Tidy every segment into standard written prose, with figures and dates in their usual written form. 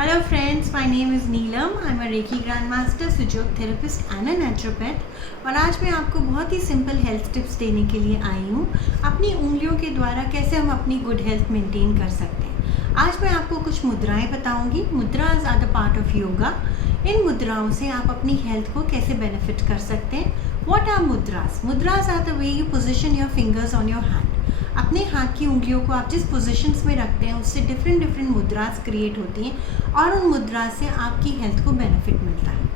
Hello friends, my name is Neelam. I'm a Reiki Grandmaster, Sujok therapist and a naturopath और आज मैं आपको बहुत ही सिंपल हेल्थ टिप्स देने के लिए आई हूँ अपनी उंगलियों के द्वारा कैसे हम अपनी गुड हेल्थ मेंटेन कर सकते हैं। आज मैं आपको कुछ मुद्राएं बताऊंगी। Mudras are the part of yoga. इन मुद्राओं से आप अपनी हेल्थ को कैसे बेनिफिट कर सकते हैं। What are mudras? Mudras are the way you position your fingers on your hand. अपने हाथ की उंगलियों को आप जिस पोजीशंस में रखते हैं उससे डिफरेंट डिफरेंट मुद्रास क्रिएट होती हैं और उन मुद्रा से आपकी हेल्थ को बेनिफिट मिलता है।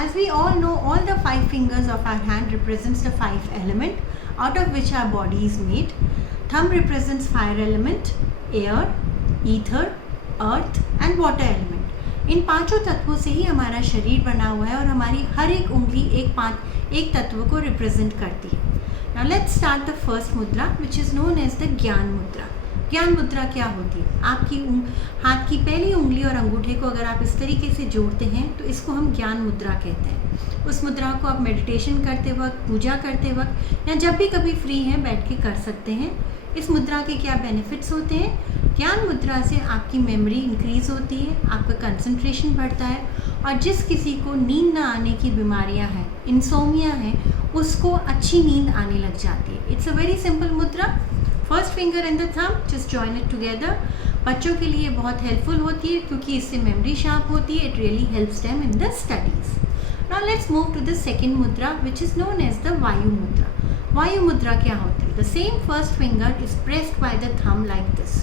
As we all know, all the 5 fingers of our hand represents the 5 element out of which our body is made. Thumb represents fire element, air, ether, earth and water element. इन पांचों तत्वों से ही हमारा शरीर बना हुआ है और हमारी हर एक उंगली एक तत्व को रिप्रेजेंट करती है। Now let's start the first mudra which is known as the ज्ञान मुद्रा। ज्ञान मुद्रा क्या होती है? आपकी हाथ की पहली उंगली और अंगूठे को अगर आप इस तरीके से जोड़ते हैं तो इसको हम ज्ञान मुद्रा कहते हैं। उस मुद्रा को आप मेडिटेशन करते वक्त, पूजा करते वक्त या जब भी कभी फ्री हैं बैठ के कर सकते हैं। इस मुद्रा के क्या बेनिफिट्स होते हैं? ज्ञान मुद्रा से आपकी मेमोरी इंक्रीज होती है, आपका कंसंट्रेशन बढ़ता है और जिस किसी को नींद ना आने की बीमारियां हैं, इंसोमिया है, उसको अच्छी नींद आने लग जाती है। इट्स अ वेरी सिंपल मुद्रा। First finger and the thumb, just join it together. बच्चों के लिए बहुत हेल्पफुल होती है क्योंकि इससे मेमोरी शार्प होती है। It really helps them in the studies. Now let's move to the second mudra which is known as the Vayu mudra. Vayu mudra क्या होती है? The same first finger is pressed by the thumb like this.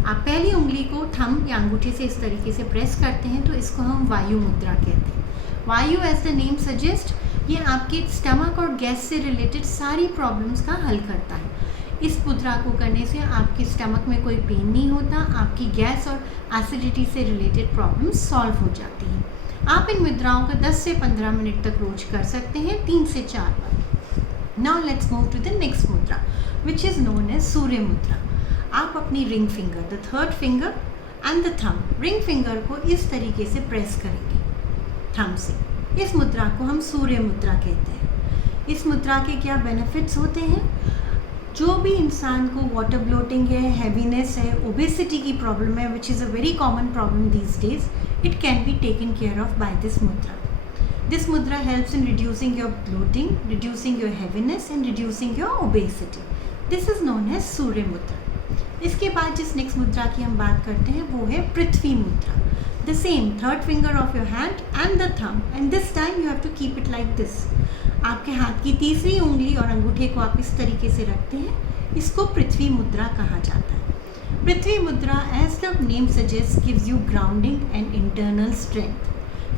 आप पहली उंगली को thumb या अंगूठे से इस तरीके से प्रेस करते हैं तो इसको हम वायु मुद्रा कहते हैं। वायु एज द नेम सजेस्ट, ये आपके स्टमक और गैस से रिलेटेड सारी प्रॉब्लम्स का हल करता है। इस मुद्रा को करने से आपके स्टमक में कोई पेन नहीं होता, आपकी गैस और एसिडिटी से रिलेटेड प्रॉब्लम्स सॉल्व हो जाती हैं। आप इन मुद्राओं को 10 से 15 मिनट तक रोज कर सकते हैं, 3 से 4 बार। Now let's move to the next mudra which is known as Surya mudra. आप अपनी ring finger, the third finger and the thumb, ring finger को इस तरीके से प्रेस करेंगे थंब से। इस मुद्रा को हम सूर्य मुद्रा कहते हैं। इस मुद्रा के क्या बेनिफिट्स होते हैं? जो भी इंसान को वाटर ब्लोटिंग है, हैवीनेस है, ओबेसिटी की प्रॉब्लम है which is a very common problem these days, it can be taken care of by this mudra. This mudra helps in reducing your bloating, reducing your heaviness and reducing your obesity. This is known as सूर्य मुद्रा। इसके बाद जिस next मुद्रा की हम बात करते हैं वो है पृथ्वी मुद्रा। The same third finger of your hand and the thumb, and this time you have to keep it like this. आपके हाथ की तीसरी उंगली और अंगूठे को आप इस तरीके से रखते हैं, इसको पृथ्वी मुद्रा कहा जाता है। Prithvi mudra as the name suggest gives you grounding and internal strength.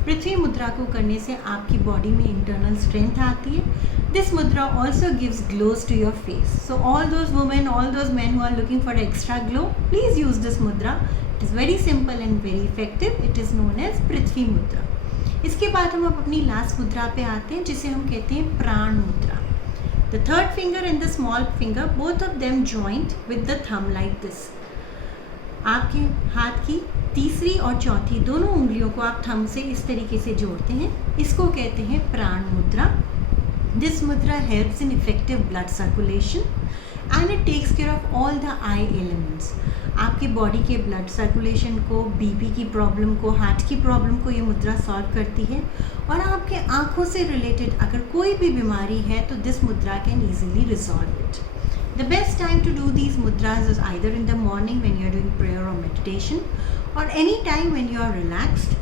Prithvi mudra को करने से आपकी बॉडी में इंटरनल स्ट्रेंथ आती है। This mudra also gives glows to your face. So all those women, all those man who are looking for extra glow, please use this mudra. It is very simple and very effective. It is known as Prithvi mudra. इसके बाद हम अपनी last मुद्रा पे आते हैं जिसे हम कहते हैं प्राण मुद्रा। The third finger and the small finger, both of them joint with the thumb like this. आपके हाथ की तीसरी और चौथी दोनों उंगलियों को आप थंब से इस तरीके से जोड़ते हैं, इसको कहते हैं प्राण Mudra. This mudra helps in effective blood circulation and it takes care of all the I elements. आपके बॉडी के ब्लड सर्कुलेशन को, बीपी की प्रॉब्लम को, हार्ट की प्रॉब्लम को ये मुद्रा सॉल्व करती है और आपके आँखों से रिलेटेड अगर कोई भी बीमारी है तो दिस मुद्रा can easily resolve it. The best time to do these mudras is either in the morning when you are doing prayer or meditation or any time when you are relaxed.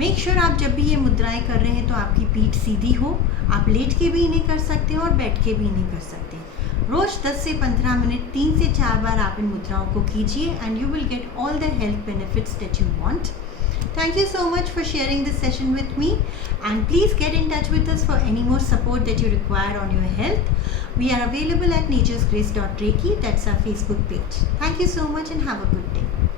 Make sure आप जब भी ये मुद्राएं कर रहे हैं तो आपकी पीठ सीधी हो। आप लेट के भी इन्हें कर सकते हैं और बैठ के भी इन्हें कर सकते हैं। रोज 10 से 15 मिनट 3 से 4 बार आप इन मुद्राओं को कीजिए and you will get all the health benefits that you want. Thank you so much for sharing this session with me, and please get in touch with us for any more support that you require on your health. We are available at naturesgrace.reiki. That's our Facebook page. Thank you so much and have a good day.